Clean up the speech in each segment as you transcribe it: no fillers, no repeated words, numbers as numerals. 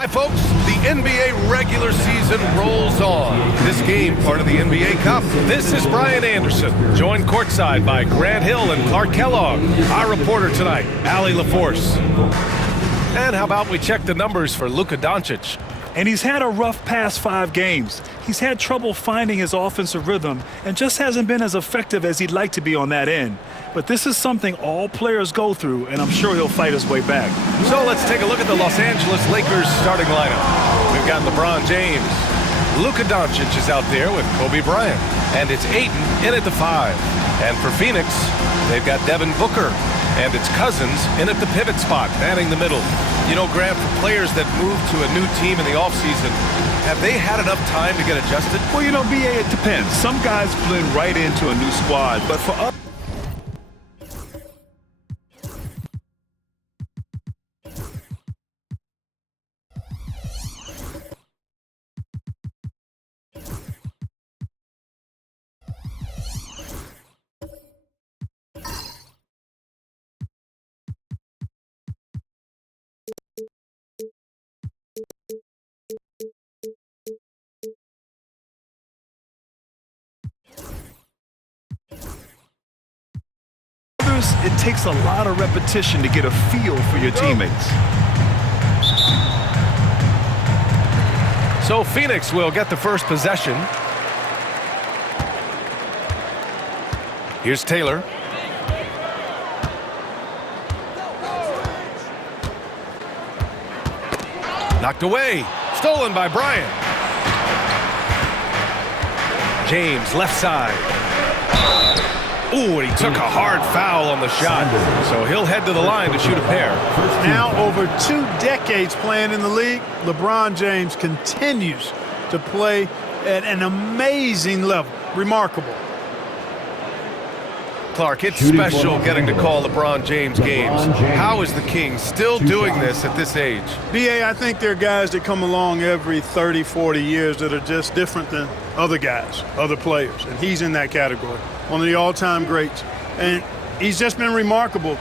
Hi folks, the NBA regular season rolls on. This game, part of the NBA Cup. This is Brian Anderson, joined courtside by Grant Hill and Clark Kellogg. Our reporter tonight, Allie LaForce. And how about we check the numbers for Luka Doncic? And he's had a rough past 5 games. He's had trouble finding his offensive rhythm and just hasn't been as effective as he'd like to be on that end. But this is something all players go through, and I'm sure he'll fight his way back. So let's take a look at the Los Angeles Lakers starting lineup. We've got LeBron James. Luka Doncic is out there with Kobe Bryant. And it's Ayton in at the 5. And for Phoenix, they've got Devin Booker. And it's Cousins in at the pivot spot, manning the middle. You know, Grant, for players that move to a new team in the offseason, have they had enough time to get adjusted? Well, you know, BA, it depends. Some guys blend right into a new squad, but for others, it takes a lot of repetition to get a feel for your teammates. So Phoenix will get the first possession. Here's Taylor. Knocked away. Stolen by Bryant. James, left side. Ooh, and he took a hard foul on the shot. So he'll head to the line to shoot a pair. Now over 2 decades playing in the league, LeBron James continues to play at an amazing level. Remarkable. Clark, it's special getting to call LeBron James games. How is the King still doing this at this age? BA, I think there are guys that come along every 30, 40 years that are just different than other guys, other players, and he's in that category. One of the all-time greats. And he's just been remarkable.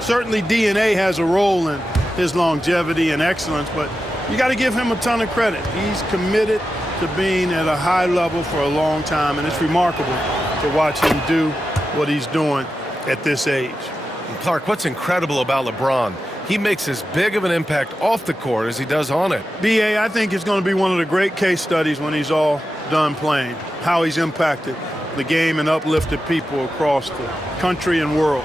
Certainly DNA has a role in his longevity and excellence, but you got to give him a ton of credit. He's committed to being at a high level for a long time, and it's remarkable to watch him do what he's doing at this age. And Clark, what's incredible about LeBron, he makes as big of an impact off the court as he does on it. BA, I think it's going to be one of the great case studies when he's all done playing, how he's impacted the game and uplifted people across the country and world.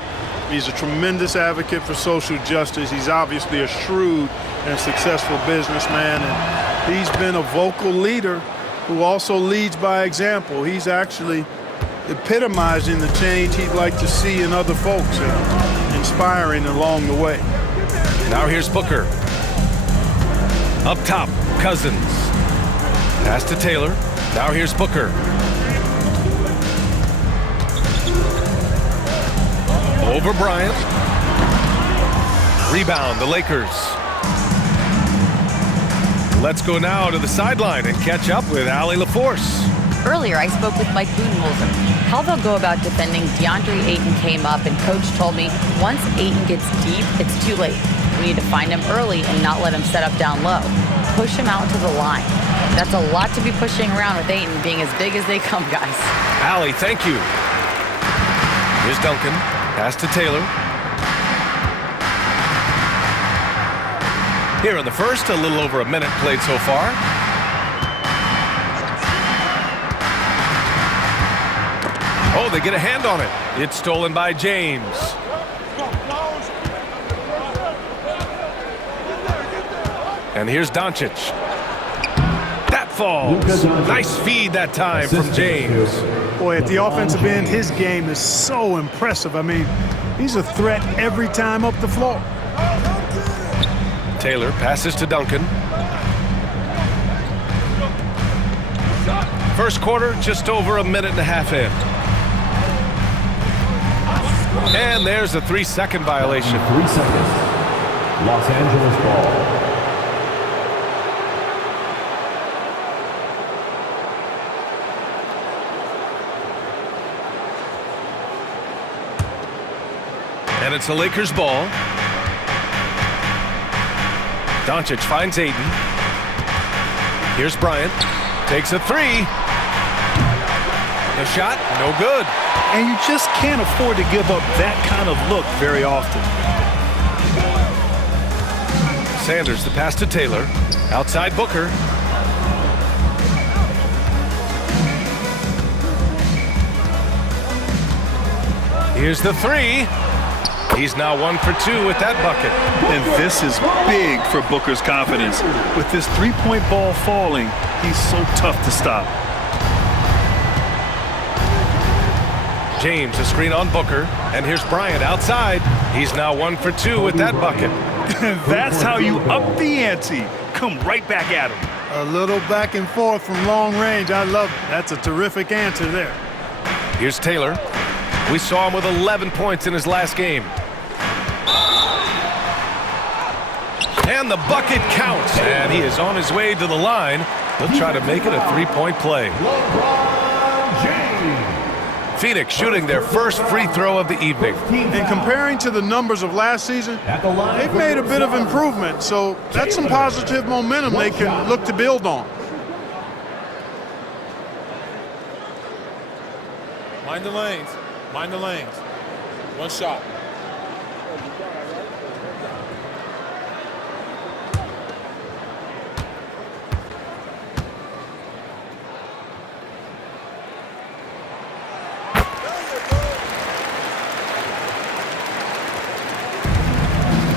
He's a tremendous advocate for social justice. He's obviously a shrewd and successful businessman, and he's been a vocal leader who also leads by example. He's actually epitomizing the change he'd like to see in other folks and inspiring along the way. Now here's Booker. Up top, Cousins. Pass to Taylor. Now here's Booker. Over Bryant. Rebound, the Lakers. Let's go now to the sideline and catch up with Allie LaForce. Earlier, I spoke with Mike Budenholzer. How they'll go about defending DeAndre Ayton came up, and Coach told me once Ayton gets deep, it's too late. We need to find him early and not let him set up down low. Push him out to the line. That's a lot to be pushing around with Ayton being as big as they come, guys. Allie, thank you. Here's Duncan. Pass to Taylor. Here in the first, a little over a minute played so far. Oh, they get a hand on it. It's stolen by James. And here's Doncic. That falls. Nice feed that time from James. Boy, at the offensive end, his game is so impressive. I mean, he's a threat every time up the floor. Taylor passes to Duncan. First quarter, just over a minute and a half in. And there's a 3-second violation. 3 seconds. Los Angeles ball. And it's the Lakers ball. Doncic finds Ayton. Here's Bryant. Takes a three. The shot, no good. And you just can't afford to give up that kind of look very often. Sanders, the pass to Taylor. Outside Booker. Here's the three. He's now 1 for 2 with that bucket. And this is big for Booker's confidence. With this three-point ball falling, he's so tough to stop. James, a screen on Booker. And here's Bryant outside. He's now 1 for 2 with that bucket. That's how you up the ante. Come right back at him. A little back and forth from long range. I love it. That's a terrific answer there. Here's Taylor. We saw him with 11 points in his last game. And the bucket counts. And he is on his way to the line. He'll try to make it a three-point play. LeBron James. Phoenix shooting their first free throw of the evening. And comparing to the numbers of last season, At the line they've for made a bit of number improvement. So that's some positive momentum they can look to build on. Mind the lanes. Mind the lanes. One shot.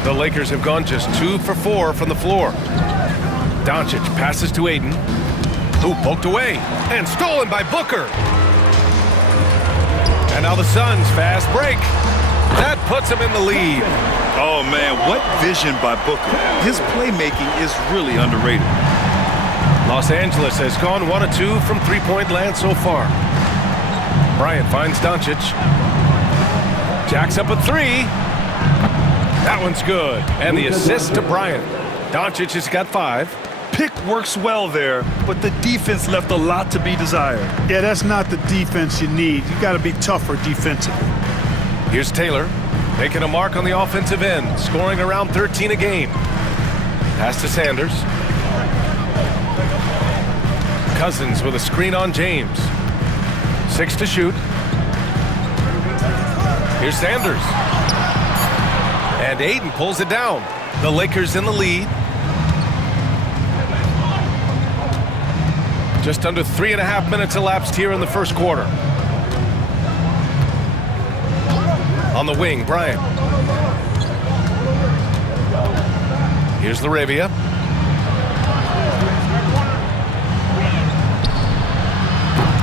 The Lakers have gone just 2 for 4 from the floor. Doncic passes to Ayton, who poked away and stolen by Booker. And now the Suns fast break. That puts them in the lead. Oh, man, what vision by Booker. His playmaking is really underrated. Los Angeles has gone 1 of 2 from three-point land so far. Bryant finds Doncic. Jacks up a three. That one's good. And the assist to Bryant. Doncic has got 5. Pick works well there, but the defense left a lot to be desired. Yeah, that's not the defense you need. You got to be tougher defensively. Here's Taylor, making a mark on the offensive end, scoring around 13 a game. Pass to Sanders. Cousins with a screen on James. 6 to shoot. Here's Sanders. And Ayton pulls it down. The Lakers in the lead. Just under 3.5 minutes elapsed here in the first quarter. On the wing, Bryant. Here's Laravia.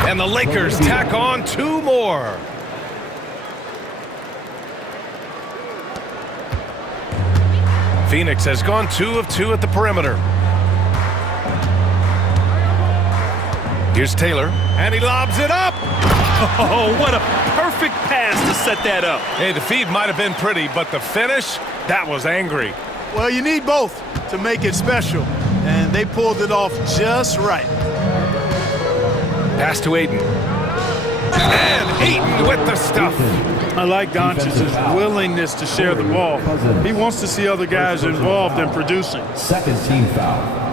And the Lakers tack on 2 more. Phoenix has gone 2 of 2 at the perimeter. Here's Taylor, and he lobs it up. Oh, what a perfect pass to set that up. Hey, the feed might have been pretty, but the finish, that was angry. Well, you need both to make it special, and they pulled it off just right. Pass to Ayton. And Ayton with the stuff. I like Doncic's willingness to share the ball. He wants to see other guys involved in producing. Second team foul.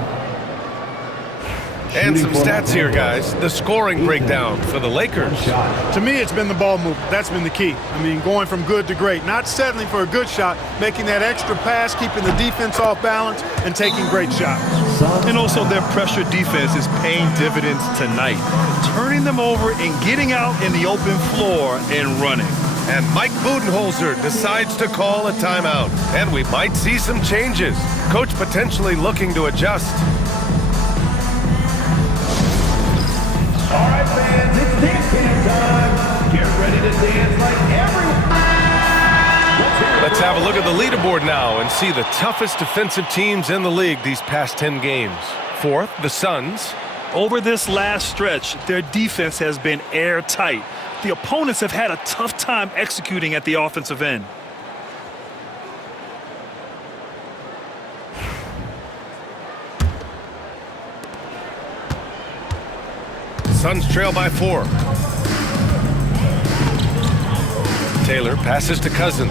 And some stats here, guys. The scoring breakdown for the Lakers. To me, it's been the ball movement. That's been the key. I mean, going from good to great. Not settling for a good shot, making that extra pass, keeping the defense off balance, and taking great shots. And also their pressure defense is paying dividends tonight. Turning them over and getting out in the open floor and running. And Mike Budenholzer decides to call a timeout. And we might see some changes. Coach potentially looking to adjust. All right, fans, it's dance camp time. Get ready to dance like everyone. Let's have a look at the leaderboard now and see the toughest defensive teams in the league these past 10 games. 4th, the Suns. Over this last stretch, their defense has been airtight. The opponents have had a tough time executing at the offensive end. Suns trail by 4. Taylor passes to Cousins.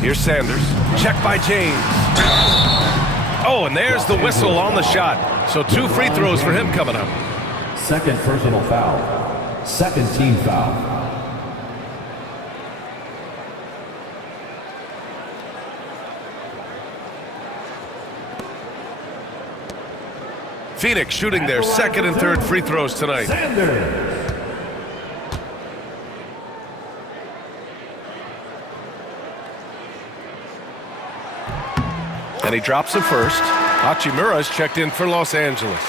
Here's Sanders. Check by James. Oh, and there's the whistle on the shot. So 2 free throws for him coming up. Second personal foul. Second team foul. Phoenix shooting their second and third free throws tonight. Sanders. And he drops the first. Hachimura's checked in for Los Angeles.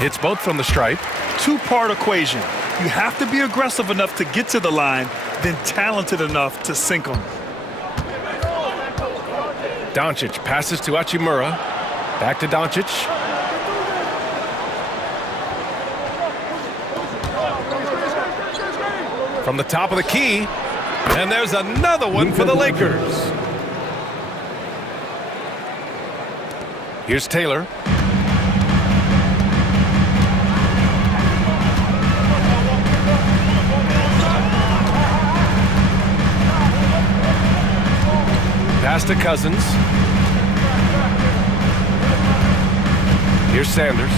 It's both from the stripe. Two-part equation. You have to be aggressive enough to get to the line, then talented enough to sink them. Doncic passes to Hachimura. Back to Doncic. From the top of the key. And there's another one for the Lakers. Here's Taylor. Pass to Cousins. Here's Sanders.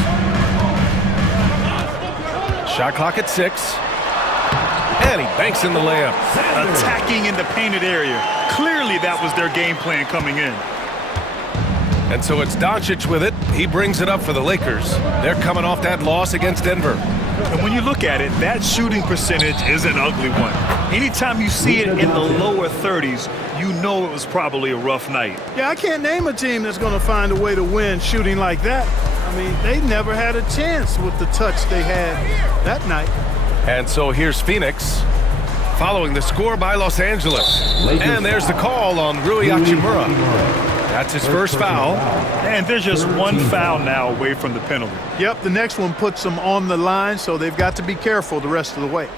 Shot clock at 6. And he banks in the layup. Attacking in the painted area. Clearly that was their game plan coming in. And so it's Doncic with it. He brings it up for the Lakers. They're coming off that loss against Denver. And when you look at it, that shooting percentage is an ugly one. Anytime you see it in the lower 30s, you know it was probably a rough night. Yeah, I can't name a team that's going to find a way to win shooting like that. I mean, they never had a chance with the touch they had that night. And so here's Phoenix following the score by Los Angeles. And there's the call on Rui Hachimura. That's his first foul. And there's just one foul now away from the penalty. Yep, the next one puts them on the line, so they've got to be careful the rest of the way.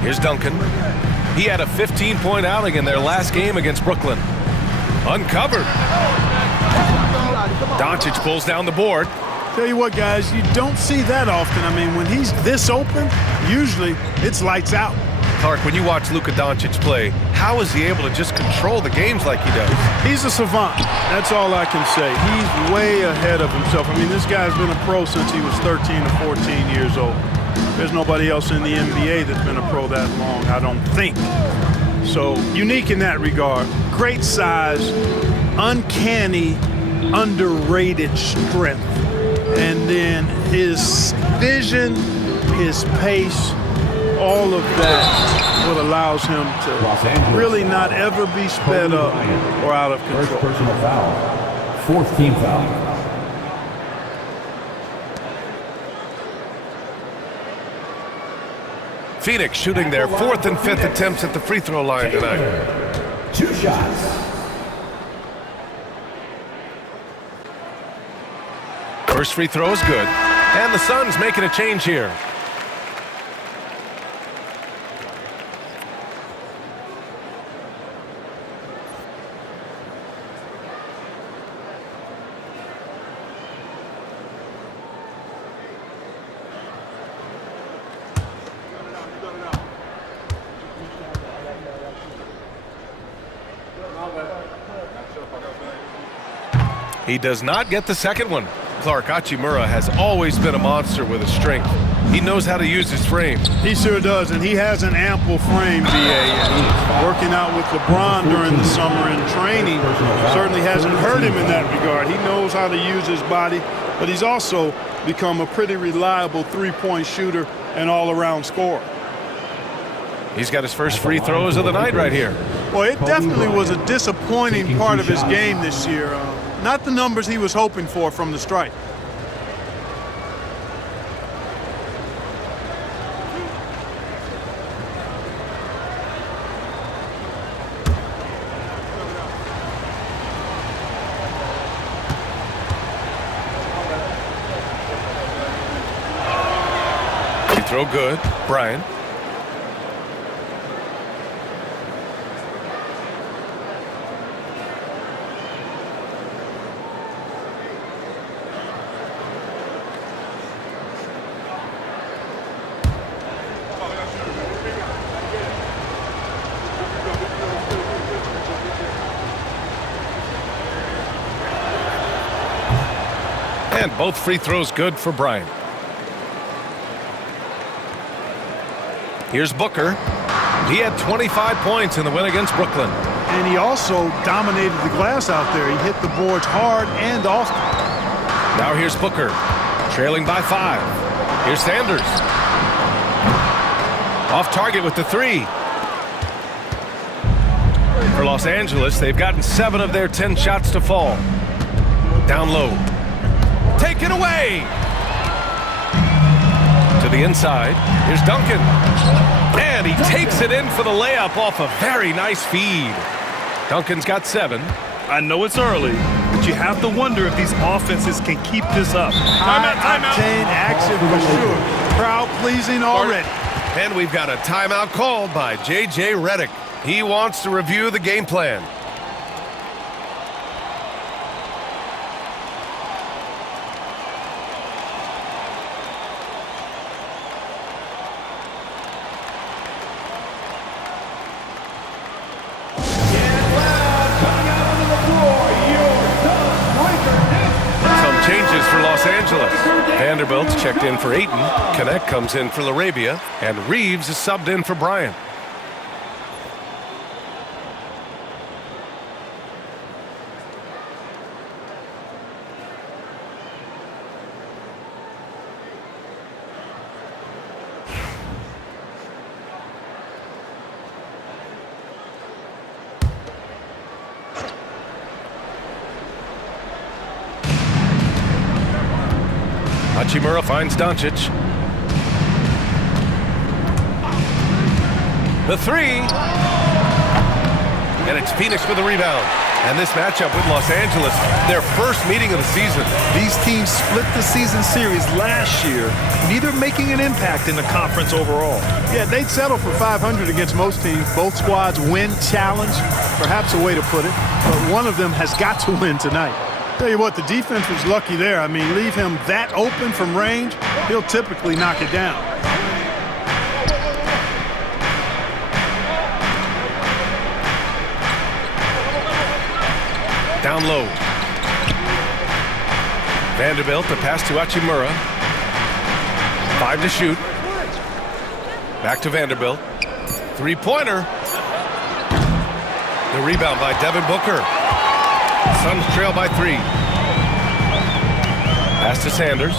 Here's Duncan. He had a 15-point outing in their last game against Brooklyn. Uncovered. Doncic pulls down the board. Tell you what, guys, you don't see that often. I mean, when he's this open, usually it's lights out. Clark, when you watch Luka Doncic play, how is he able to just control the games like he does? He's a savant. That's all I can say. He's way ahead of himself. I mean, this guy's been a pro since he was 13 or 14 years old. There's nobody else in the NBA that's been a pro that long, I don't think. So, unique in that regard. Great size, uncanny, underrated strength. And then his vision, his pace, all of that what allows him to really not ever be sped up or out of control. First personal foul. Fourth team foul. Phoenix shooting their 4th and 5th attempts at the free throw line tonight. 2 shots. First free throw is good. And the Suns making a change here. He does not get the second one. Clark, Hachimura has always been a monster with his strength. He knows how to use his frame. He sure does, and he has an ample frame, B.A. Working out with LeBron during the summer and training certainly hasn't hurt him in that regard. He knows how to use his body, but he's also become a pretty reliable three-point shooter and all-around scorer. He's got his first free throws of the night right here. Well, it definitely was a disappointing part of his game this year. Not the numbers he was hoping for from the stripe. throw good. Bryant. And both free throws good for Bryant. Here's Booker. He had 25 points in the win against Brooklyn. And he also dominated the glass out there. He hit the boards hard and often. Now here's Booker, trailing by 5. Here's Sanders. Off target with the 3. For Los Angeles, they've gotten 7 of their 10 shots to fall. Down low. Taken away. To the inside. Here's Duncan. And he takes it in for the layup off a very nice feed. Duncan's got 7. I know it's early, but you have to wonder if these offenses can keep this up. High-octane action for sure. Crowd-pleasing already. And we've got a timeout called by J.J. Redick. He wants to review the game plan. Vanderbilt's checked in for Ayton. Connect comes in for Larabia. And Reeves is subbed in for Bryant. Hachimura finds Doncic. The 3. And it's Phoenix with the rebound. And this matchup with Los Angeles, their first meeting of the season. These teams split the season series last year, neither making an impact in the conference overall. Yeah, they'd settle for 500 against most teams. Both squads win challenge, perhaps a way to put it. But one of them has got to win tonight. Tell you what, the defense was lucky there. I mean, leave him that open from range, he'll typically knock it down. Down low. Vanderbilt, the pass to Hachimura. 5 to shoot. Back to Vanderbilt. 3-pointer. The rebound by Devin Booker. Suns trail by 3. Pass to Sanders.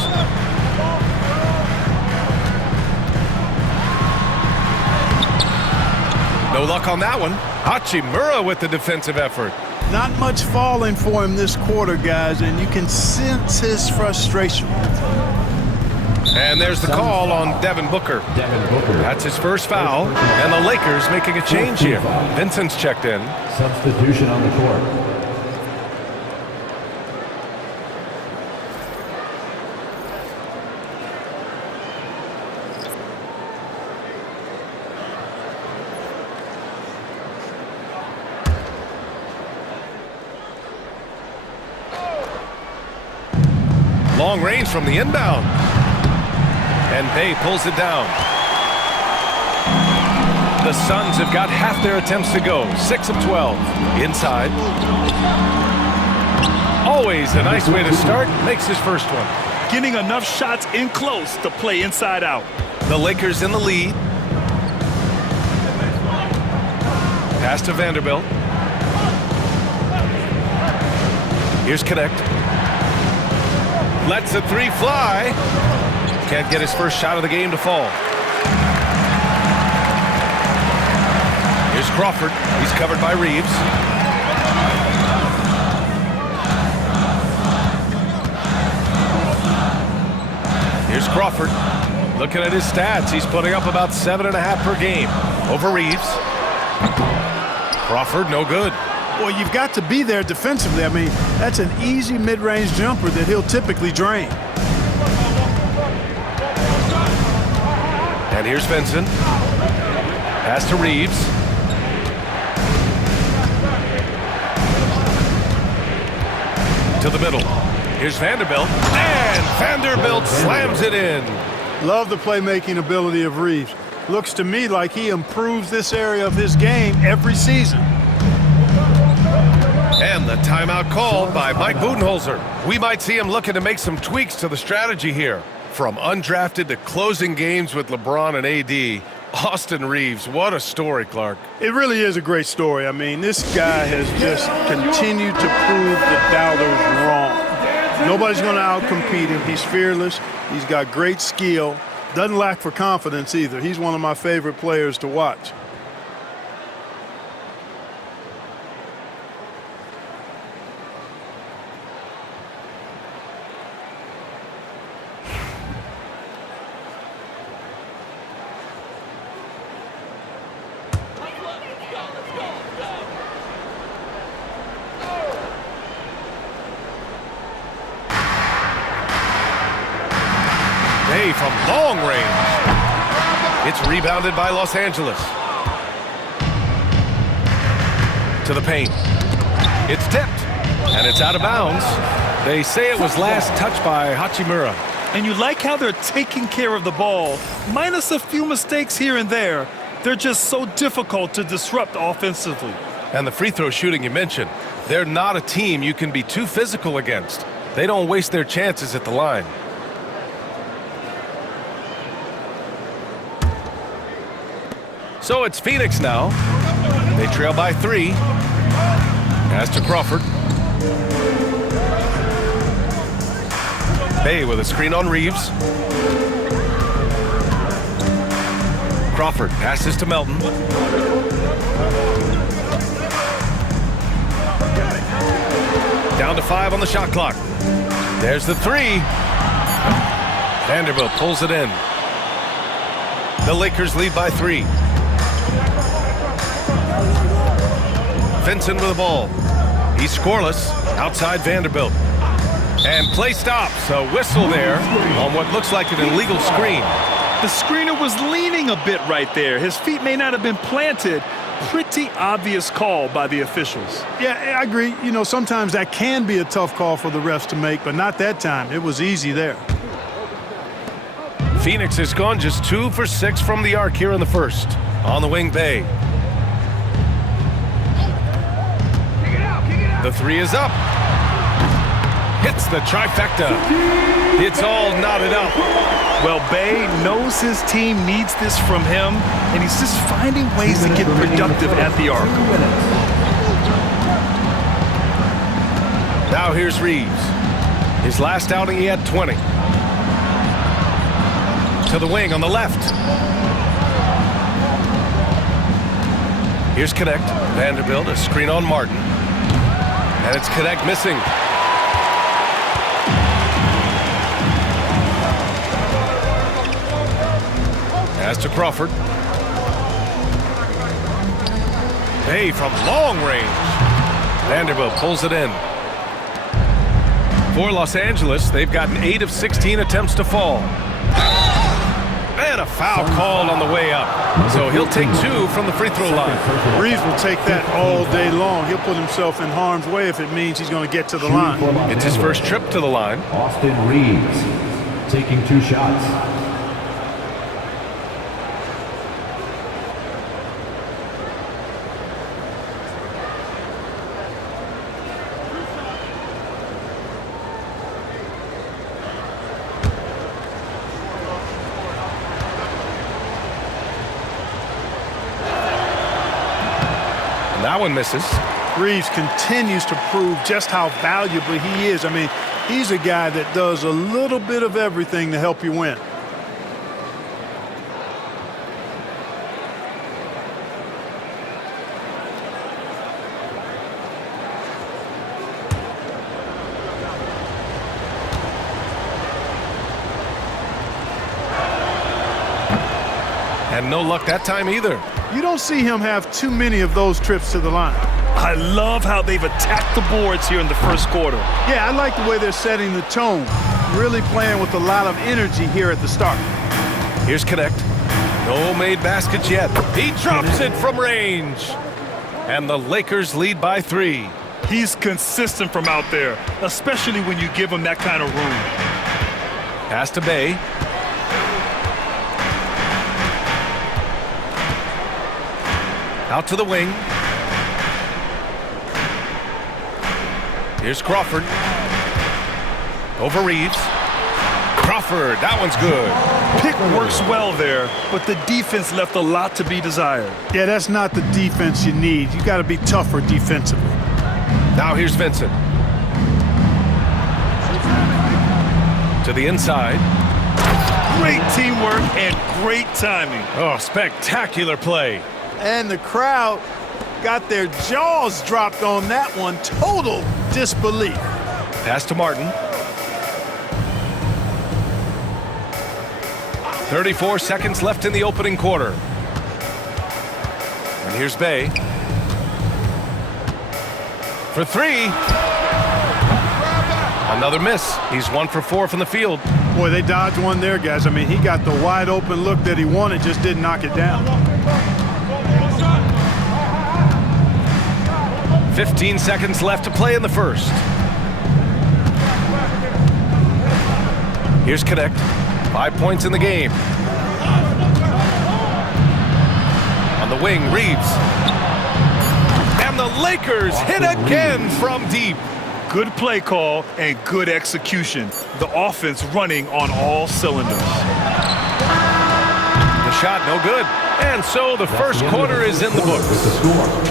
No luck on that one. Hachimura with the defensive effort. Not much falling for him this quarter, guys, and you can sense his frustration. And there's the call on Devin Booker. That's his first foul, and the Lakers making a change here. Vincent's checked in. Substitution on the court. Long range from the inbound. And Bay pulls it down. The Suns have got half their attempts to go. 6 of 12. Inside. Always a nice way to start. Makes his first one. Getting enough shots in close to play inside out. The Lakers in the lead. Pass to Vanderbilt. Here's Connect. Lets the 3 fly. Can't get his first shot of the game to fall. Here's Crawford. He's covered by Reeves. Here's Crawford. Looking at his stats, he's putting up about 7.5 per game. Over Reeves. Crawford, no good. Well, you've got to be there defensively. I mean, that's an easy mid-range jumper that he'll typically drain. And here's Vincent. Pass to Reeves. To the middle. Here's Vanderbilt. And Vanderbilt slams it in. Love the playmaking ability of Reeves. Looks to me like he improves this area of his game every season. And the timeout called by Mike Budenholzer. We might see him looking to make some tweaks to the strategy here. From undrafted to closing games with LeBron and AD, Austin Reeves, what a story, Clark. It really is a great story. I mean, this guy has just continued to prove the doubters wrong. Nobody's going to outcompete him. He's fearless. He's got great skill. Doesn't lack for confidence either. He's one of my favorite players to watch. From long range. It's rebounded by Los Angeles. To the paint. It's tipped, and it's out of bounds. They say it was last touched by Hachimura. And you like how they're taking care of the ball, minus a few mistakes here and there. They're just so difficult to disrupt offensively. And the free throw shooting you mentioned, they're not a team you can be too physical against. They don't waste their chances at the line. So it's Phoenix now. They trail by 3. Pass to Crawford. Bay with a screen on Reeves. Crawford passes to Melton. Down to 5 on the shot clock. There's the 3. Vanderbilt pulls it in. The Lakers lead by 3. Vincent with the ball. He's scoreless outside Vanderbilt. And play stops. A whistle there on what looks like an illegal screen. The screener was leaning a bit right there. His feet may not have been planted. Pretty obvious call by the officials. Yeah, I agree. You know, sometimes that can be a tough call for the refs to make, but not that time. It was easy there. Phoenix has gone just 2 for 6 from the arc here in the first. On the wing, Bay. The 3 is up. Hits the trifecta. It's all knotted up. Well, Bay knows his team needs this from him, and he's just finding ways to get productive at the arc. Now here's Reeves. His last outing, he had 20. To the wing on the left. Here's Connect. Vanderbilt, a screen on Martin. And it's Connect missing. Pass to Crawford. Bay from long range. Vanderbilt pulls it in. For Los Angeles, they've gotten 8 of 16 attempts to fall. And a foul called on the way up. So he'll take 2 from the free throw line. Reeves will take that all day long. He'll put himself in harm's way if it means he's going to get to the line. It's his first trip to the line. Austin Reeves taking 2 shots. That one misses. Reeves continues to prove just how valuable he is. I mean, he's a guy that does a little bit of everything to help you win. And no luck that time either. You don't see him have too many of those trips to the line. I love how they've attacked the boards here in the first quarter. Yeah, I like the way they're setting the tone. Really playing with a lot of energy here at the start. Here's Connect. No made baskets yet. He drops it from range. And the Lakers lead by 3. He's consistent from out there, especially when you give him that kind of room. Pass to Bey. Out to the wing. Here's Crawford. Over Reeves. Crawford, that one's good. Pick works well there, but the defense left a lot to be desired. Yeah, that's not the defense you need. You got to be tougher defensively. Now here's Vincent. To the inside. Great teamwork and great timing. Oh, spectacular play. And the crowd got their jaws dropped on that one. Total disbelief. Pass to Martin. 34 seconds left in the opening quarter. And here's Bey. For 3. Another miss. He's 1 for 4 from the field. Boy, they dodged one there, guys. I mean, he got the wide open look that he wanted, just didn't knock it down. 15 seconds left to play in the first. Here's Connect. 5 points in the game. On the wing, Reeves. And the Lakers hit again from deep. Good play call and good execution. The offense running on all cylinders. The shot no good. And so the first quarter is in the books.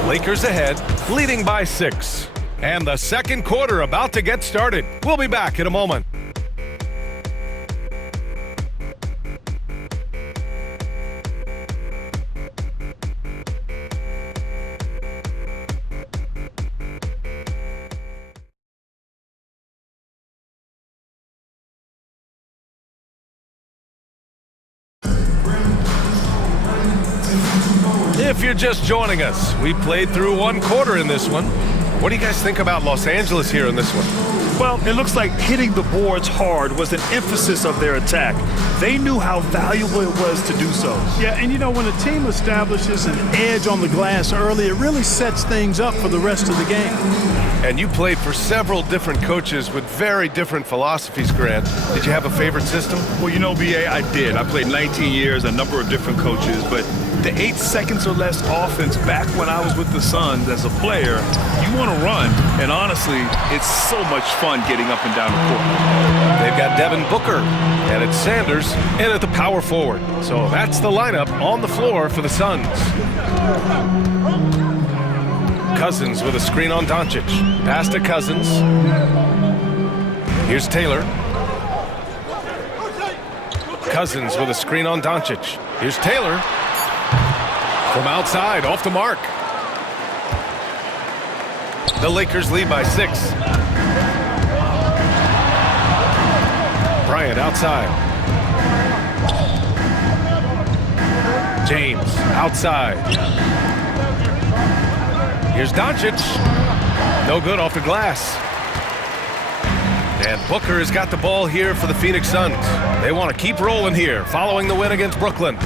Lakers ahead, leading by 6. And the second quarter about to get started. We'll be back in a moment. If you're just joining us, we played through 1 quarter in this one. What do you guys think about Los Angeles here in this one? Well, it looks like hitting the boards hard was an emphasis of their attack. They knew how valuable it was to do so. Yeah, and you know, when a team establishes an edge on the glass early, it really sets things up for the rest of the game. And you played for several different coaches with very different philosophies, Grant. Did you have a favorite system? Well, you know, B.A., I did. I played 19 years, a number of different coaches, but the 8 seconds or less offense back when I was with the Suns as a player, you want to run, and honestly, it's so much fun getting up and down the court. They've got Devin Booker, and it's Sanders in at the power forward. So that's the lineup on the floor for the Suns. Cousins with a screen on Doncic. Pass to Cousins. Here's Taylor. Cousins with a screen on Doncic. Here's Taylor. From outside, off the mark. The Lakers lead by 6. Bryant outside. James outside. Here's Doncic. No good off the glass. And Booker has got the ball here for the Phoenix Suns. They want to keep rolling here following the win against Brooklyn.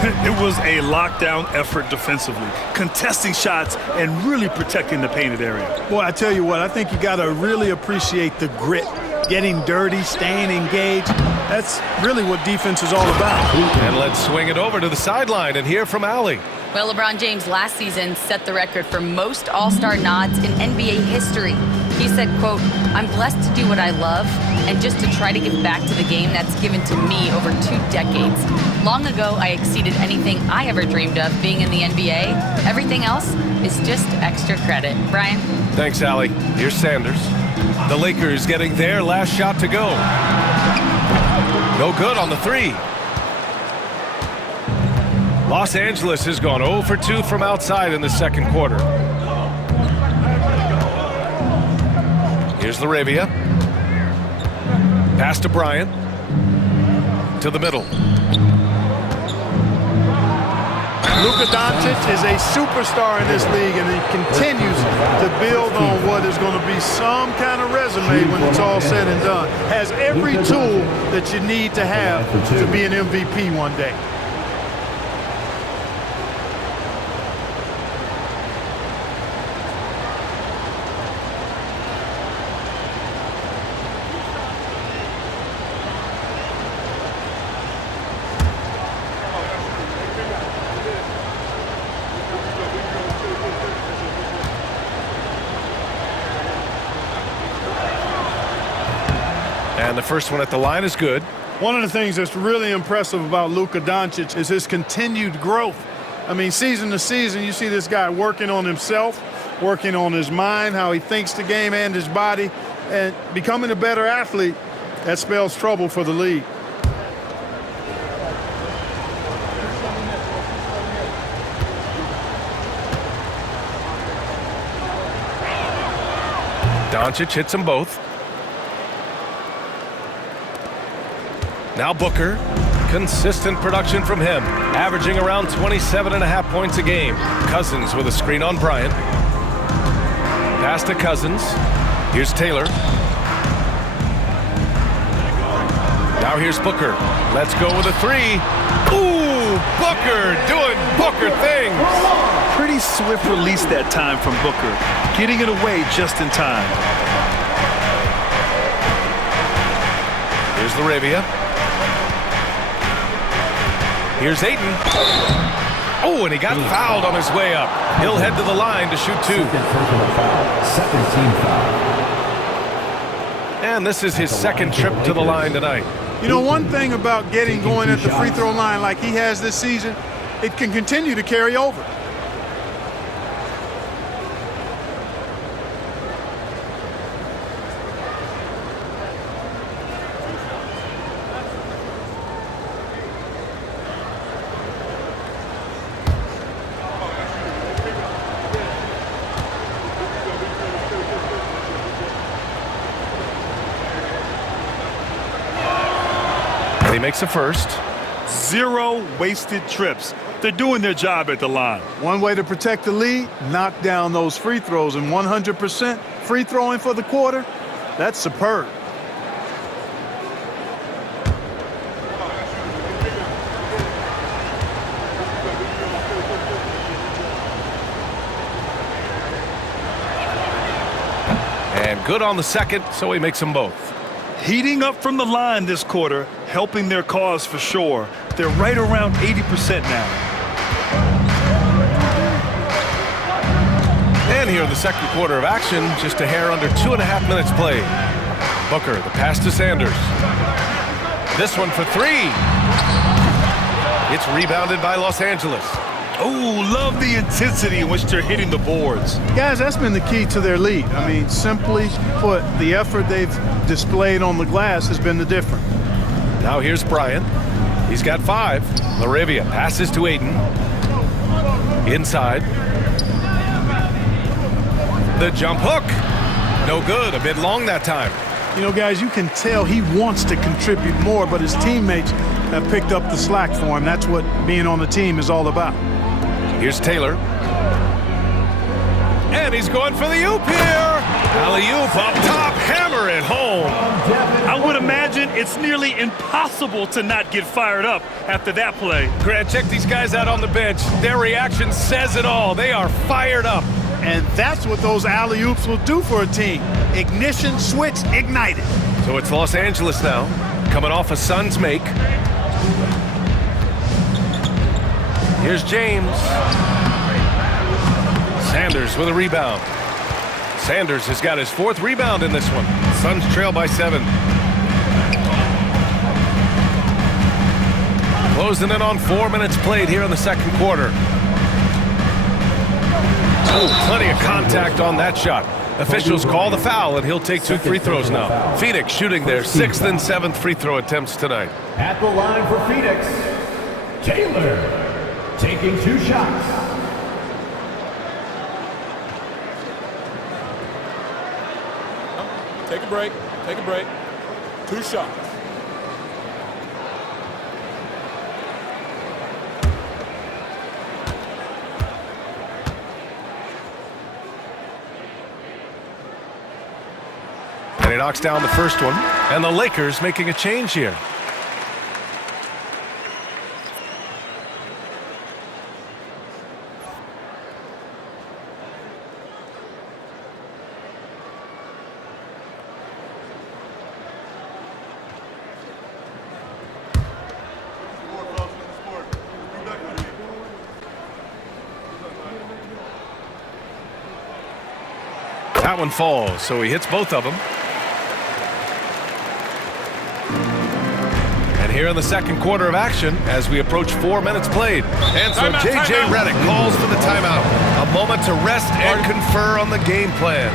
It was a lockdown effort defensively, contesting shots and really protecting the painted area. Boy, I tell you what, I think you got to really appreciate the grit, getting dirty, staying engaged. That's really what defense is all about. And let's swing it over to the sideline and hear from Allie. Well, LeBron James last season set the record for most All-Star nods in NBA history. He said, quote, "I'm blessed to do what I love and just to try to give back to the game that's given to me over 2 decades. Long ago, I exceeded anything I ever dreamed of being in the NBA. Everything else is just extra credit." Brian? Thanks, Allie. Here's Sanders. The Lakers getting their last shot to go. No good on the 3. Los Angeles has gone 0 for 2 from outside in the second quarter. Here's Laravia. Pass to Bryant. To the middle. Luka Doncic is a superstar in this league, and he continues to build on what is going to be some kind of resume when it's all said and done. Has every tool that you need to have to be an MVP one day. And the first one at the line is good. One of the things that's really impressive about Luka Doncic is his continued growth. I mean, season to season, you see this guy working on himself, working on his mind, how he thinks the game and his body, and becoming a better athlete. That spells trouble for the league. Doncic hits them both. Now Booker. Consistent production from him, averaging around 27.5 points a game. Cousins with a screen on Bryant. Pass to Cousins. Here's Taylor. Now here's Booker. Let's go with a three. Ooh, Booker doing Booker things. Pretty swift release that time from Booker, getting it away just in time. Here's LaRavia. Here's Ayton. Oh, and he got fouled on his way up. He'll head to the line to shoot two. Second team foul. And this is his second trip to the line tonight. You know, one thing about getting going at the free throw line like he has this season, it can continue to carry over. He makes a first. 0 wasted trips. They're doing their job at the line. One way to protect the lead, knock down those free throws, and 100% free throwing for the quarter, that's superb. And good on the second, so he makes them both. Heating up from the line this quarter, helping their cause for sure. They're right around 80% now. And here in the second quarter of action, just a hair under 2.5 minutes played. Booker, the pass to Sanders. This one for three. It's rebounded by Los Angeles. Oh, love the intensity in which they're hitting the boards. Guys, that's been the key to their lead. I mean, simply put, the effort they've displayed on the glass has been the difference. Now here's Bryant. He's got 5. LaRavia passes to Ayton. Inside. The jump hook. No good. A bit long that time. You know, guys, you can tell he wants to contribute more, but his teammates have picked up the slack for him. That's what being on the team is all about. Here's Taylor. And he's going for the oop here. Alley-oop up top. Hammer it home. I would imagine it's nearly impossible to not get fired up after that play. Grant, check these guys out on the bench. Their reaction says it all. They are fired up. And that's what those alley-oops will do for a team. Ignition switch ignited. So it's Los Angeles now, coming off a Suns make. Here's James. Sanders with a rebound. Sanders has got his 4th rebound in this one. Suns trail by 7. Closing in on 4 minutes played here in the second quarter. Oh, plenty of contact on that shot. Officials call the foul, and he'll take 2 free throws now. Phoenix shooting their 6th and 7th free throw attempts tonight. At the line for Phoenix, Taylor, taking 2 shots. Take a break. Take a break. 2 shots. And he knocks down the first one. And the Lakers making a change here. That one falls, so he hits both of them. here in the second quarter of action as we approach 4 minutes played. And so Timeout, J.J. timeout. Redick calls for the timeout. A moment to rest and confer on the game plan.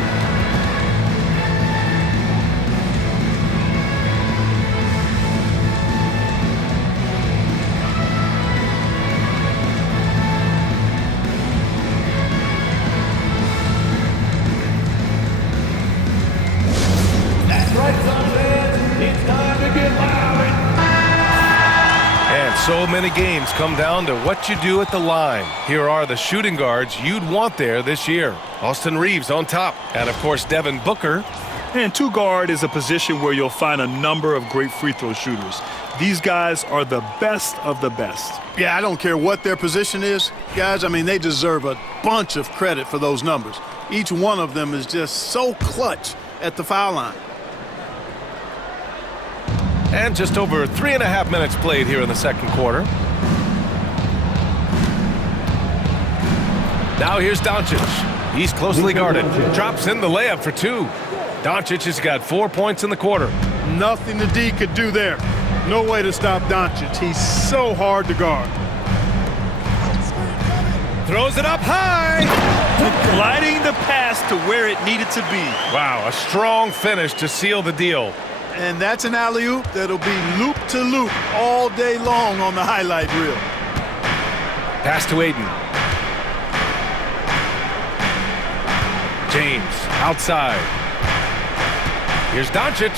That's right, Suns fans. It's time to get loud. And so many games come down to what you do at the line. Here are the shooting guards you'd want there this year. Austin Reeves on top. And, of course, Devin Booker. And two guard is a position where you'll find a number of great free throw shooters. These guys are the best of the best. Yeah, I don't care what their position is, guys. I mean, they deserve a bunch of credit for those numbers. Each one of them is just so clutch at the foul line. And just over 3.5 minutes played here in the second quarter. Now here's Doncic. He's closely guarded. Drops in the layup for two. Doncic has got 4 points in the quarter. Nothing the D could do there. No way to stop Doncic. He's so hard to guard. Throws it up high. Gliding the pass to where it needed to be. Wow, a strong finish to seal the deal. And that's an alley-oop that'll be loop to loop all day long on the highlight reel. Pass to Ayton. James outside. Here's Doncic.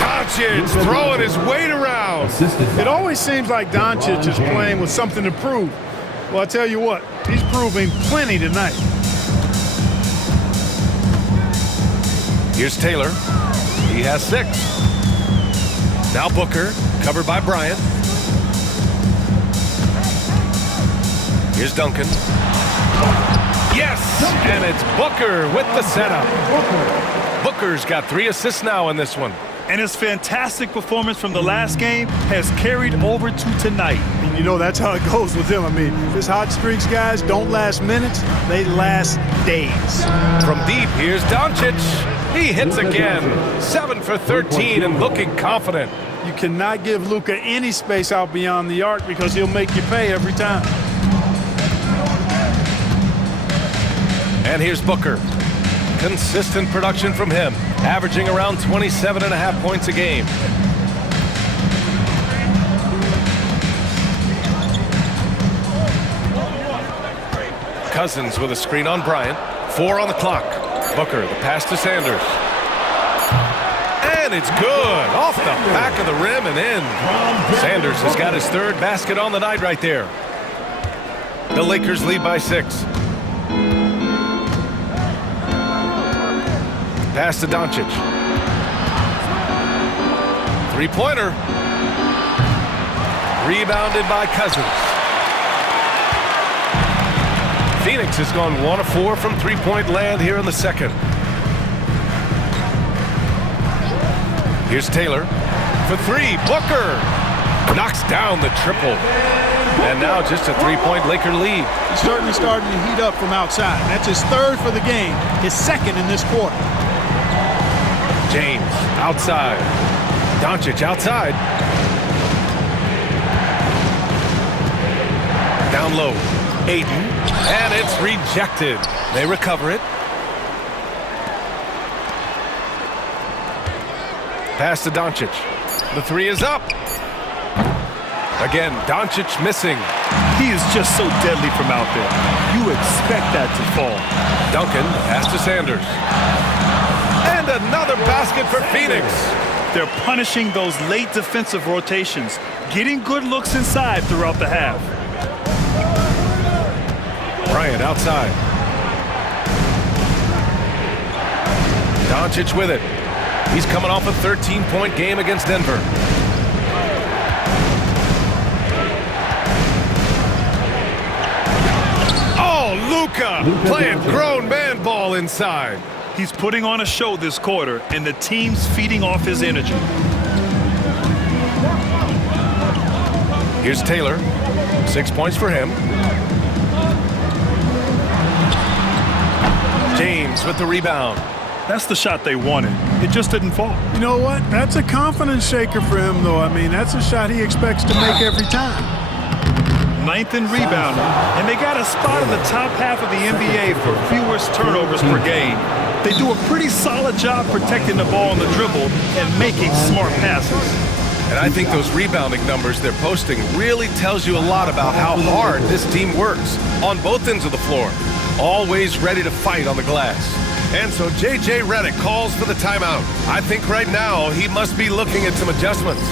Doncic throwing his weight around. It always seems like Doncic is playing with something to prove. Well, I tell you what, he's proving plenty tonight. Here's Taylor. He has 6. Now Booker, covered by Bryant. Here's Duncan. Yes! And it's Booker with the setup. Booker's got 3 assists now in this one. And his fantastic performance from the last game has carried over to tonight. And you know that's how it goes with him. I mean, his hot streaks, guys, don't last minutes. They last days. From deep, here's Doncic. He hits again. 7 for 13 and looking confident. You cannot give Luka any space out beyond the arc because he'll make you pay every time. And here's Booker. Consistent production from him, averaging around 27.5 points a game. Cousins with a screen on Bryant. 4 on the clock. Booker, the pass to Sanders. And it's good. Off the back of the rim and in. Sanders has got his 3rd basket on the night right there. The Lakers lead by 6. Pass to Doncic. 3-pointer. Rebounded by Cousins. Phoenix has gone 1 of 4 from 3-point land here in the second. Here's Taylor for 3. Booker knocks down the triple. And now just a 3-point Laker lead. He's certainly starting to heat up from outside. That's his 3rd for the game, his 2nd in this quarter. James outside. Doncic outside. Down low. Ayton. And it's rejected. They recover it. Pass to Doncic. The 3 is up. Again, Doncic missing. He is just so deadly from out there. You expect that to fall. Duncan, pass to Sanders. And another basket for Phoenix. They're punishing those late defensive rotations, getting good looks inside throughout the half. Bryant outside. Doncic with it. He's coming off a 13-point game against Denver. Oh, Luka playing grown man ball inside. He's putting on a show this quarter, and the team's feeding off his energy. Here's Taylor. 6 points for him. James with the rebound. That's the shot they wanted. It just didn't fall. You know what? That's a confidence shaker for him, though. I mean, that's a shot he expects to make every time. 9th in rebounding, and they got a spot in the top half of the NBA for fewest turnovers per game. They do a pretty solid job protecting the ball on the dribble and making smart passes. And I think those rebounding numbers they're posting really tells you a lot about how hard this team works on both ends of the floor. Always ready to fight on the glass. And so J.J. Redick calls for the timeout. I think right now he must be looking at some adjustments.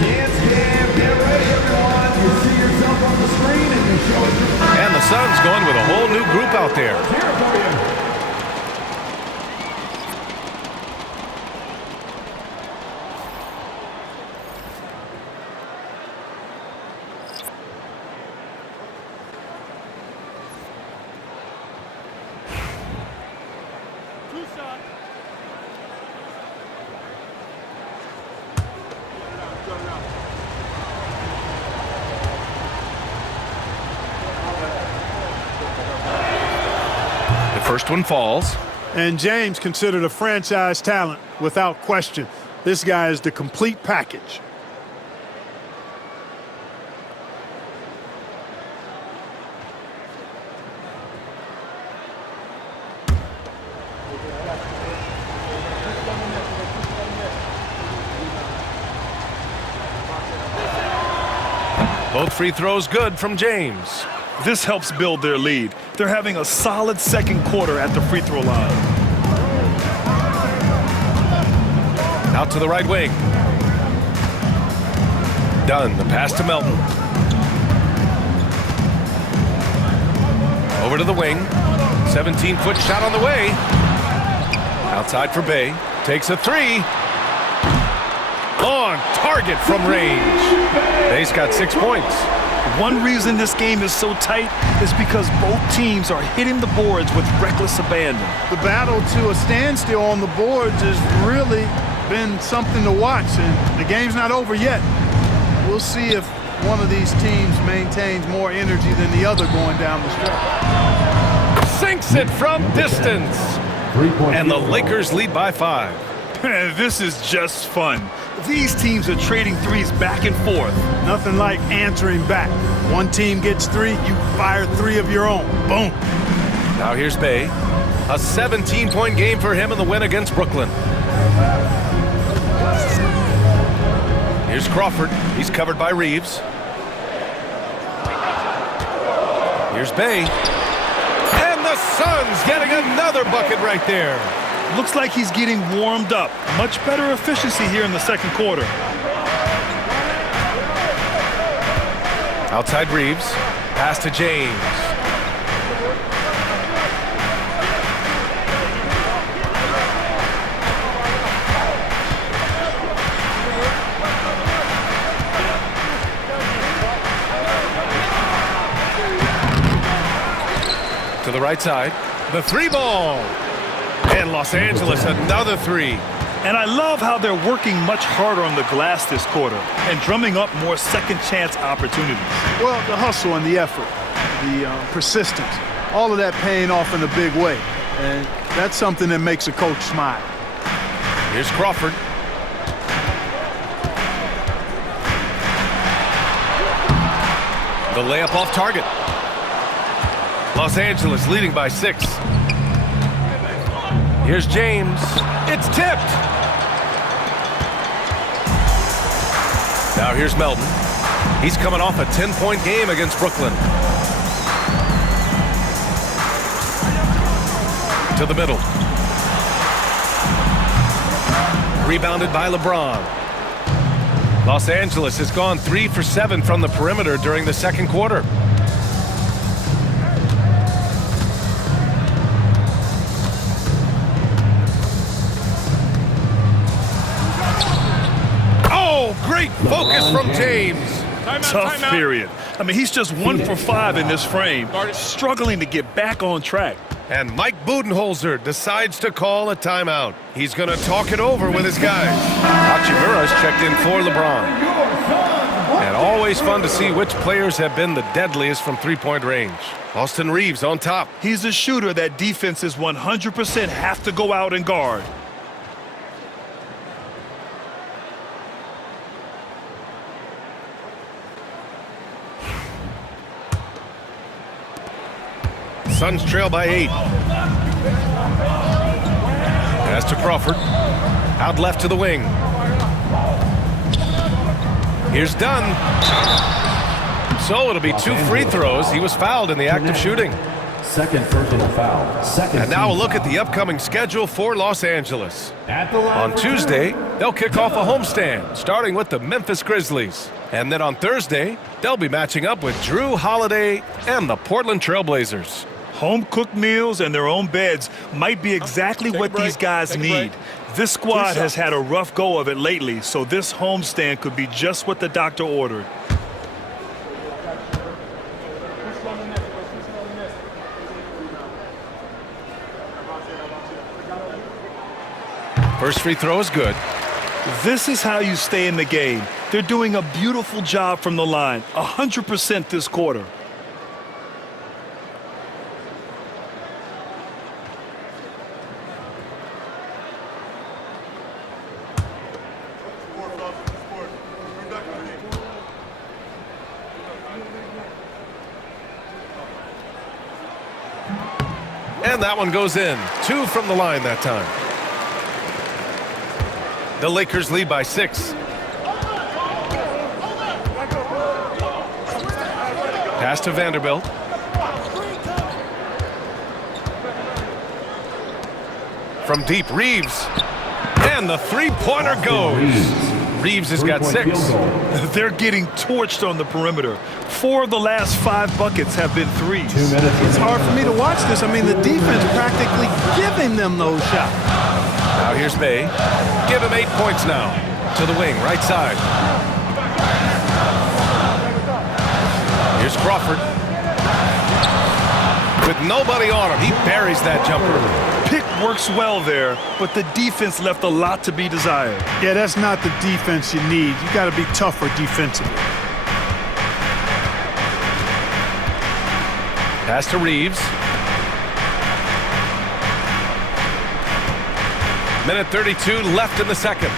Dance cam, get ready, everyone. You see yourself on the screen and you show it. And the Suns going with a whole new group out there. Here for you. First one falls. And James considered a franchise talent without question. This guy is the complete package. Both free throws good from James. This helps build their lead. They're having a solid second quarter at the free throw line. Out to the right wing. Dunn, the pass to Melton. Over to the wing. 17-foot shot on the way. Outside for Bey. Takes a three. On target from range. Bey's got 6 points. One reason this game is so tight is because both teams are hitting the boards with reckless abandon. The battle to a standstill on the boards has really been something to watch, and the game's not over yet. We'll see if one of these teams maintains more energy than the other going down the stretch. Sinks it from distance. And the Lakers lead by 5. This is just fun. These teams are trading threes back and forth. Nothing like answering back. One team gets 3, you fire 3 of your own. Boom. Now here's Bey. A 17-point game for him in the win against Brooklyn. Here's Crawford. He's covered by Reeves. Here's Bey. And the Suns getting another bucket right there. Looks like he's getting warmed up. Much better efficiency here in the second quarter. Outside Reeves. Pass to James. To the right side. The 3-ball. And Los Angeles, another 3. And I love how they're working much harder on the glass this quarter and drumming up more second chance opportunities. Well, the hustle and the effort, the persistence, all of that paying off in a big way. And that's something that makes a coach smile. Here's Crawford. The layup off target. Los Angeles leading by 6. Here's James. It's tipped. Now here's Melton. He's coming off a 10-point game against Brooklyn. To the middle. Rebounded by LeBron. Los Angeles has gone 3 for 7 from the perimeter during the second quarter. Great focus from James. Tough period. I mean, he's just 1 for 5 in this frame, struggling to get back on track. And Mike Budenholzer decides to call a timeout. He's going to talk it over with his guys. Hachimura's checked in for LeBron. And always fun to see which players have been the deadliest from three-point range. Austin Reaves on top. He's a shooter that defenses 100% have to go out and guard. Suns trail by 8. Pass to Crawford. Out left to the wing. Here's Dunn. So it'll be 2 free throws. He was fouled in the act of shooting. Second personal foul. And now we'll look at the upcoming schedule for Los Angeles. On Tuesday, they'll kick off a homestand, starting with the Memphis Grizzlies. And then on Thursday, they'll be matching up with Drew Holiday and the Portland Trail Blazers. Home-cooked meals and their own beds might be exactly what these guys need. This squad has had a rough go of it lately, so this homestand could be just what the doctor ordered. First free throw is good. This is how you stay in the game. They're doing a beautiful job from the line, 100% this quarter. And that one goes in. 2 from the line that time. The Lakers lead by 6. Pass to Vanderbilt. From deep, Reaves. And the three-pointer goes. Reaves has got 6. They're getting torched on the perimeter. 4 of the last 5 buckets have been threes. It's hard for me to watch this. I mean, the defense practically giving them those shots. Now here's Bay. Give him 8 points now. To the wing, right side. Here's Crawford. With nobody on him, he buries that jumper. Pick works well there, but the defense left a lot to be desired. Yeah, that's not the defense you need. You got to be tougher defensively. Pass to Reaves. Minute 32 left in the second.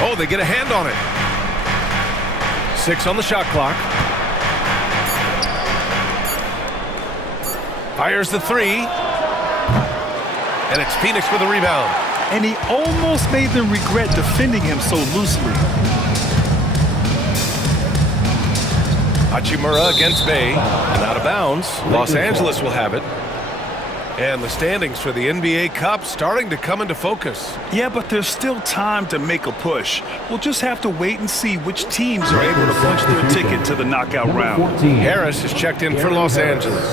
Oh, they get a hand on it. 6 on the shot clock. Fires the 3. And it's Phoenix with a rebound. And he almost made them regret defending him so loosely. Hachimura against Bay. And out of bounds. Los Angeles will have it. And the standings for the NBA Cup starting to come into focus. Yeah, but there's still time to make a push. We'll just have to wait and see which teams are able to punch their ticket to the knockout round. Harris is checked in for Los Angeles.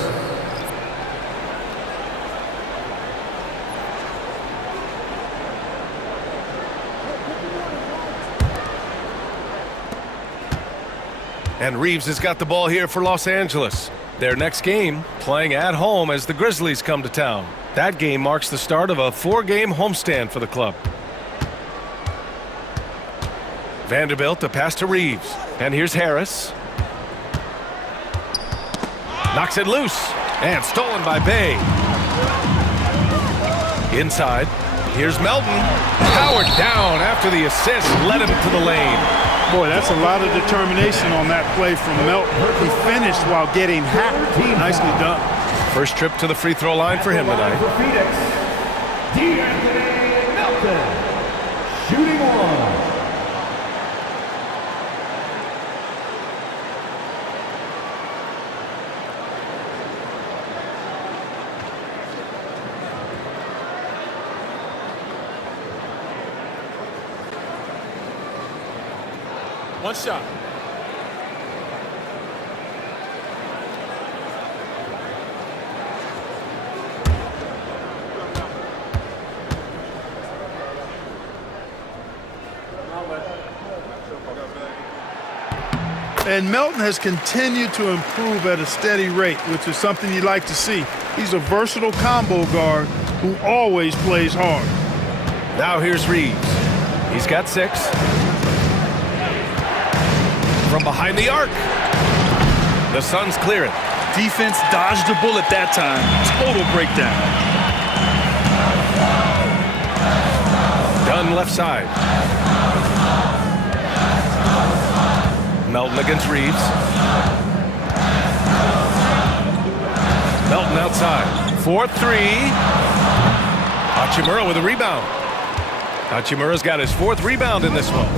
And Reaves has got the ball here for Los Angeles. Their next game, playing at home as the Grizzlies come to town. That game marks the start of a 4-game homestand for the club. Vanderbilt, a pass to Reaves. And here's Harris. Knocks it loose. And stolen by Bay. Inside. Here's Melton. Powered down after the assist led him to the lane. Boy, that's a lot of determination on that play from Melton. He finished while getting hacked. Nicely done. First trip to the free throw line for him tonight. For Phoenix, De'Anthony Melton, shooting 1. One shot. And Melton has continued to improve at a steady rate, which is something you'd like to see. He's a versatile combo guard who always plays hard. Now here's Reaves. He's got 6. from behind the arc. The Suns clear it. Defense dodged a bullet that time. Total breakdown. Dunn left side. Melton against Reeves. Melton outside. 4-3. Hachimura with a rebound. Hachimura's got his 4th rebound in this one.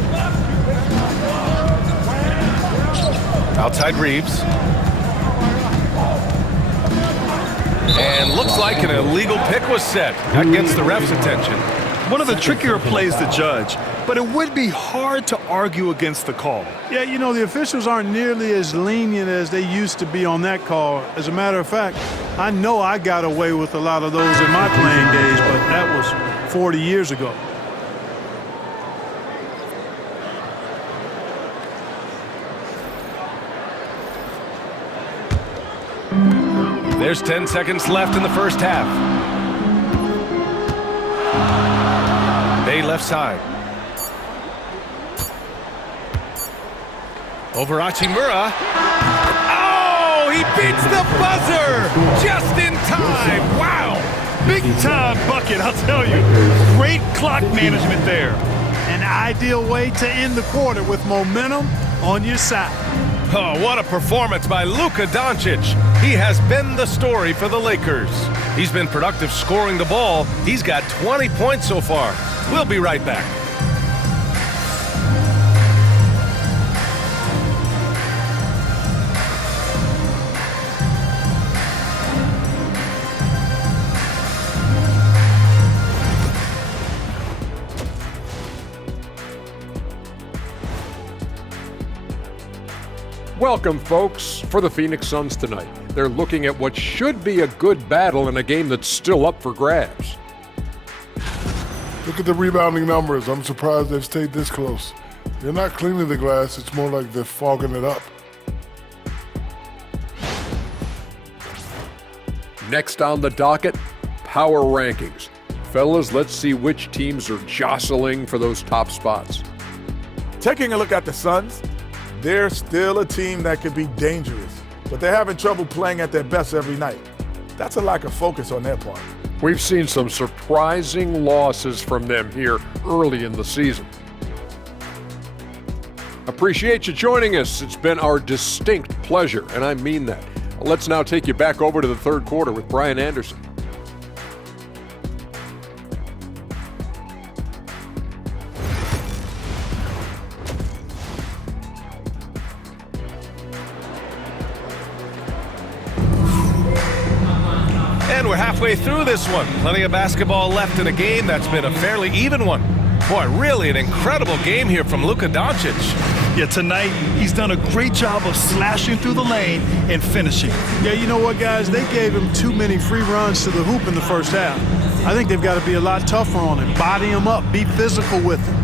Outside Reeves. And looks like an illegal pick was set. That gets the ref's attention. One of the trickier plays to judge, but it would be hard to argue against the call. Yeah, you know, the officials aren't nearly as lenient as they used to be on that call. As a matter of fact, I know I got away with a lot of those in my playing days, but that was 40 years ago. There's 10 seconds left in the first half. Bay left side. Over Hachimura. Oh, he beats the buzzer just in time. Wow. Big time bucket, I'll tell you. Great clock management there. An ideal way to end the quarter with momentum on your side. Oh, what a performance by Luka Doncic. He has been the story for the Lakers. He's been productive scoring the ball. He's got 20 points so far. We'll be right back. Welcome, folks, for the Phoenix Suns tonight. They're looking at what should be a good battle in a game that's still up for grabs. Look at the rebounding numbers. I'm surprised they've stayed this close. They're not cleaning the glass. It's more like they're fogging it up. Next on the docket, power rankings. Fellas, let's see which teams are jostling for those top spots. Taking a look at the Suns, they're still a team that could be dangerous, but they're having trouble playing at their best every night. That's a lack of focus on their part. We've seen some surprising losses from them here early in the season. Appreciate you joining us. It's been our distinct pleasure, and I mean that. Let's now take you back over to the third quarter with Brian Anderson. And we're halfway through this one. Plenty of basketball left in a game that's been a fairly even one. Boy, really an incredible game here from Luka Doncic. Yeah, tonight he's done a great job of slashing through the lane and finishing. Yeah, you know what, guys? They gave him too many free runs to the hoop in the first half. I think they've got to be a lot tougher on him. Body him up. Be physical with him.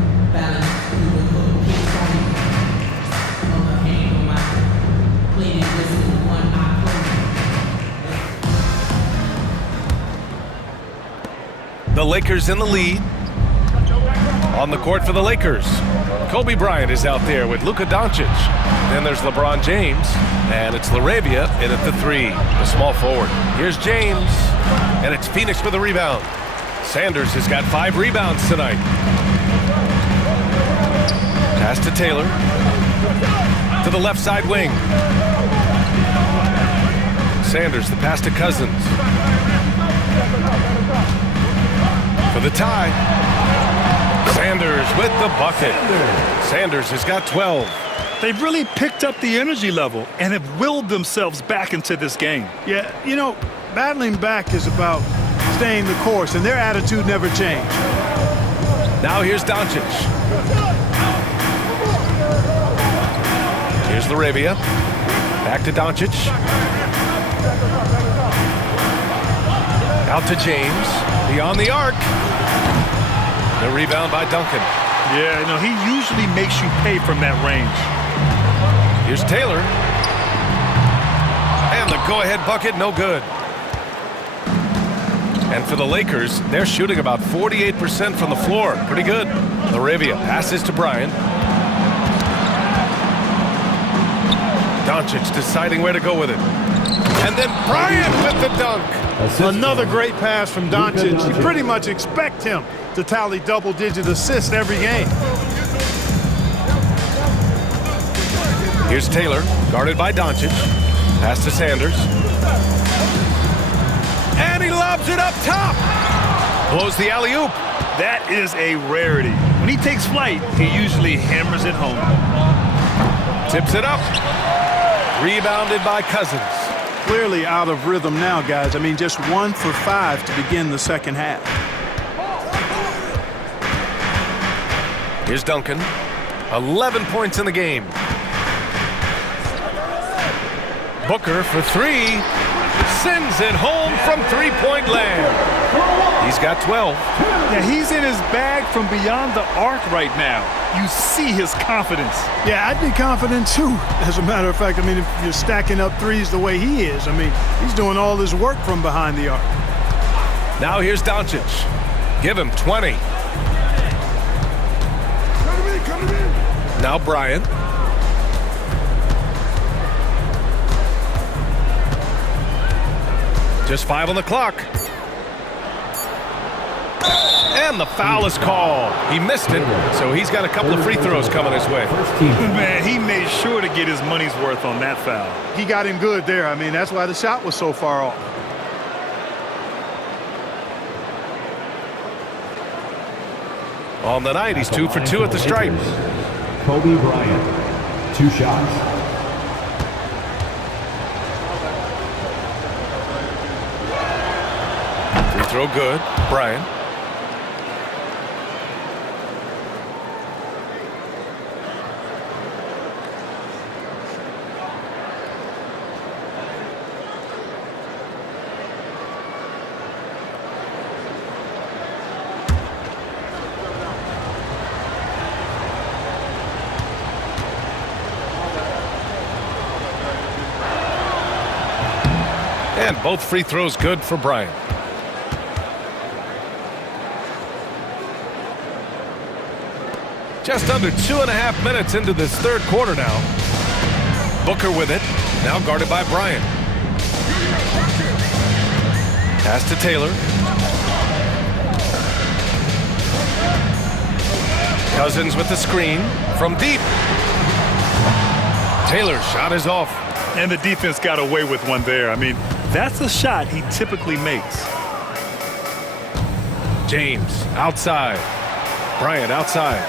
The Lakers in the lead. On the court for the Lakers, Kobe Bryant is out there with Luka Doncic. Then there's LeBron James, and it's LaRavia in at the 3, the small forward. Here's James, and it's Phoenix for the rebound. Sanders has got 5 rebounds tonight. Pass to Taylor. To the left side wing. Sanders, the pass to Cousins. For the tie. Sanders with the bucket. Sanders has got 12. They've really picked up the energy level and have willed themselves back into this game. Yeah, you know, battling back is about staying the course, and their attitude never changed. Now here's Doncic. Here's LaRavia. Back to Doncic. Out to James. Beyond the arc. The rebound by Duncan. Yeah, you know, he usually makes you pay from that range. Here's Taylor. And the go-ahead bucket, no good. And for the Lakers, they're shooting about 48% from the floor. Pretty good. LaRavia passes to Bryant. Doncic deciding where to go with it. And then Bryant with the dunk. Another great pass from Doncic. You pretty much expect him to tally double-digit assists every game. Here's Taylor, guarded by Doncic. Pass to Sanders. And he lobs it up top. Blows the alley-oop. That is a rarity. When he takes flight, he usually hammers it home. Tips it up. Rebounded by Cousins. Clearly out of rhythm now, guys. I mean, just 1 for 5 to begin the second half. Here's Duncan. 11 points in the game. Booker for 3. Sends it home from three-point land. He's got 12. Yeah, he's in his bag from beyond the arc right now. You see his confidence. Yeah, I'd be confident too. As a matter of fact, I mean, if you're stacking up threes the way he is, I mean, he's doing all his work from behind the arc. Now here's Doncic. Give him 20. Now Bryant. Just 5 on the clock. And the foul is called. He missed it, so he's got a couple of free throws coming his way. Man, he made sure to get his money's worth on that foul. He got him good there. I mean, that's why the shot was so far off. On the night, he's 2 for 2 at the stripe. Kobe Bryant, 2 shots. Free throw good. Bryant. And both free throws good for Bryant. Just under 2.5 minutes into this third quarter now. Booker with it, now guarded by Bryant. Pass to Taylor. Cousins with the screen from deep. Taylor's shot is off. And the defense got away with one there. I mean, that's a shot he typically makes. James outside. Bryant outside.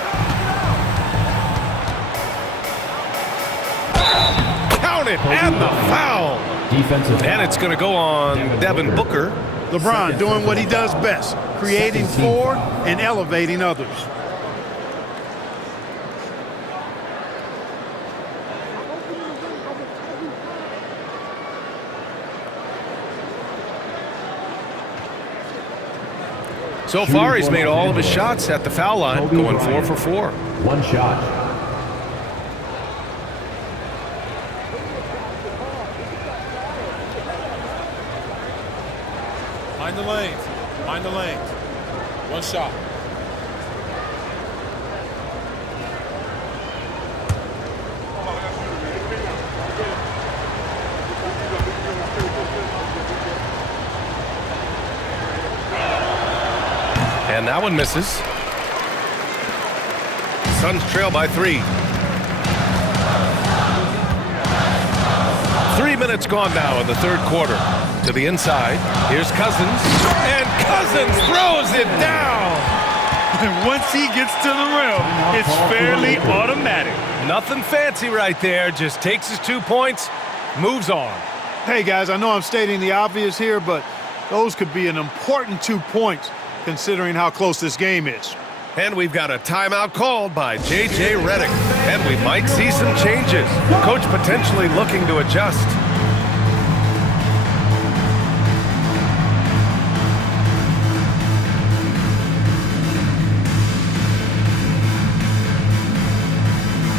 Count it, and the foul. Defensive And it's going to go on Devin Booker. LeBron doing what he does best, creating for and elevating others. So far, he's made all of his shots at the foul line, going 4 for 4. 1 shot. Mind the lanes. Mind the lanes. 1 shot. And that one misses. Suns trail by 3. 3 minutes gone now in the third quarter. To the inside. Here's Cousins. And Cousins throws it down. And once he gets to the rim, it's fairly automatic. Nothing fancy right there. Just takes his 2 points, moves on. Hey, guys, I know I'm stating the obvious here, but those could be an important 2 points considering how close this game is. And we've got a timeout called by J.J. Redick. And we might see some changes. Coach potentially looking to adjust.